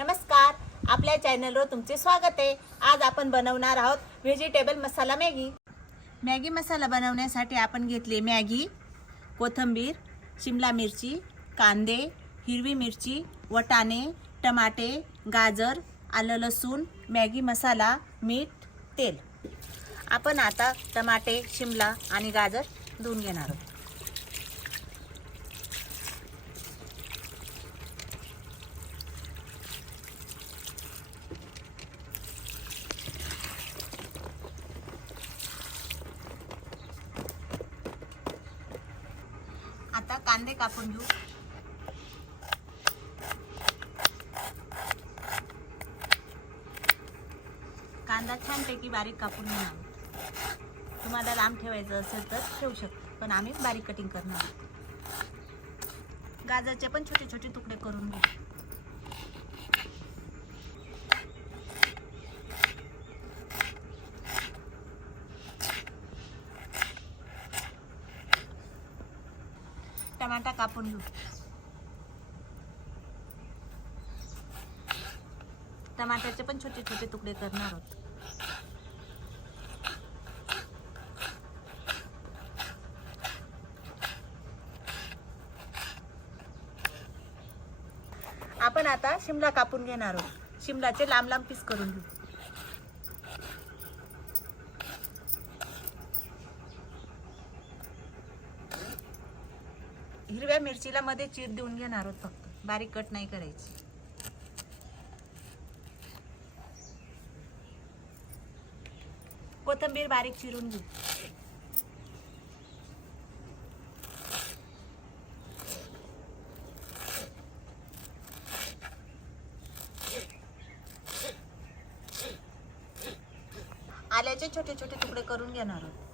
नमस्कार. आपल्या चॅनलवर तुमचे स्वागत आहे. आज आपण बनवणार आहोत vegetable masala Maggi. Maggi masala बनवण्यासाठी आपण घेतले मॅगी कोथिंबीर शिमला मिरची कांदे हिरवी मिरची वटाणे टमाटे गाजर आलं लसूण मॅगी मसाला मीठ तेल. आपण आता टमाटे शिमला आणि गाजर धुवून घेणार आहोत आता कांदे कापून घेऊ. कांदा छानपैकी बारीक कापून घेणार. तुम्हाला लांब ठेवायचं असेल तर ठेवू शकता पण आम्ही बारीक कटिंग करणार. गाजरचे पण छोटे छोटे तुकडे करून घेऊ. टमाटा कापून घेऊ. टमाट्याचे पण छोटे छोटे तुकडे करणार आहोत. आपण आता शिमला कापून घेणार आहोत. शिमलाचे लांब लांब पीस करून घेऊ. हिरव्या मिरचीला मध्ये चीर देऊन घेणार आहोत फक्त. बारीक कट नाही करायची. कोथिंबीर बारीक चिरून घेऊ आल्याचे छोटे छोटे तुकडे करून घेणार आहोत.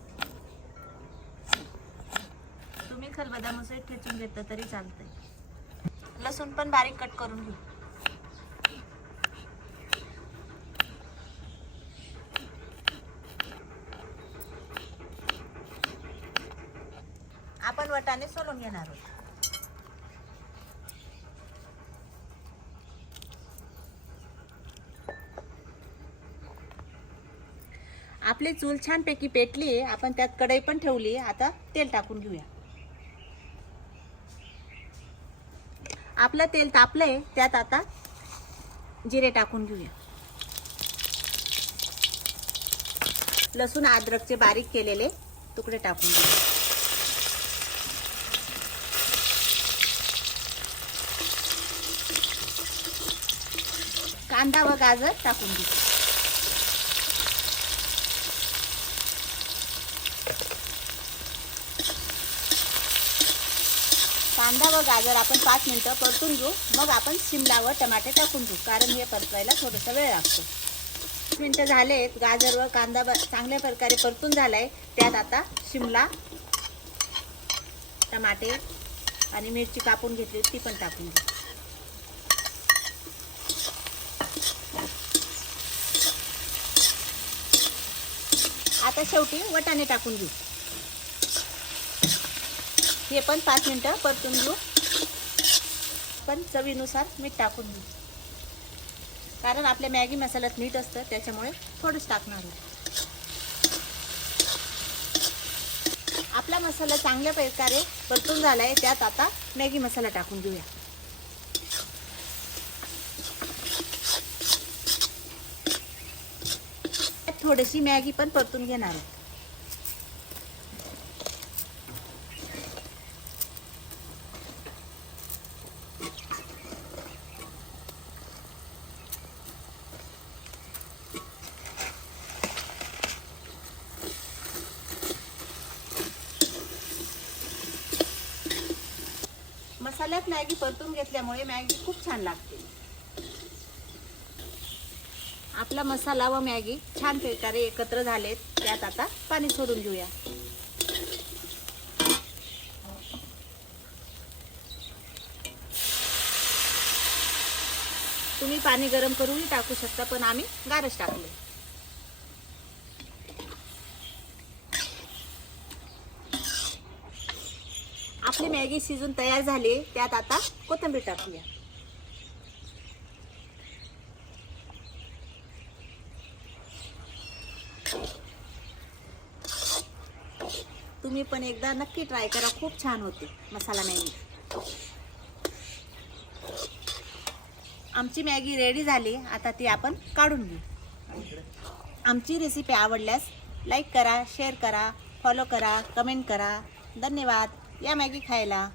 तुम्ही खलबदामुळे ठेचून घेतलं तरी चालतंय. लसूण पण बारीक कट करून घेऊ आपण वटाने सोलून घेणार आहोत. आपली चूल छानपैकी पेटली आहे आपण त्यात कढई पण ठेवली आता तेल टाकून घेऊया. आपलं तेल तापलंय त्यात आता जिरे टाकून घेऊया. लसूण अद्रकचे बारीक केलेले तुकडे टाकून घेऊया. कांदा व गाजर टाकून घेऊ कांदा व गाजर आपण पाच मिनिटं परतून घेऊ. मग आपण शिमला व टमाटे टाकून घेऊ कारण हे परतवायला थोडासा वेळ लागतो. पाच मिनटं झालेत गाजर व कांदा चांगल्या प्रकारे परतून झालाय. त्यात आता शिमला टमाटे आणि मिरची कापून घेतली ती पण टाकून घेऊ. आता शेवटी वटाणे टाकून घेऊ. हे पण पाच मिनटं परतून घेऊ. पण चवीनुसार मीठ टाकून घेऊ. कारण आपल्या मॅगी मसाल्यात मीठ असतं त्याच्यामुळे थोडंच टाकणार आहे. आपला मसाला चांगल्या प्रकारे परतून झाला आहे त्यात आता मॅगी मसाला टाकून घेऊया. थोडीशी मॅगी पण परतून घेणार आहे. मसाल्यात मॅगी परतून घेतल्यामुळे मॅगी खूप छान लागते. आपला मसाला व मॅगी छान प्रकारे एकत्र झालेत. त्यात आता पाणी सोडून घेऊया. तुम्ही पाणी गरम करूनही टाकू शकता पण आम्ही गारच टाकले आपली मॅगी शिजून तयार झाली त्यात आता कोथंबीर टाकूया. तुम्ही पण एकदा नक्की ट्राय करा खूप छान होते मसाला मॅगी. आमची मॅगी रेडी झाली आता ती आपण काढून घेऊ. आमची रेसिपी आवडल्यास लाईक करा शेअर करा फॉलो करा कमेंट करा. धन्यवाद. या मॅगी खायला.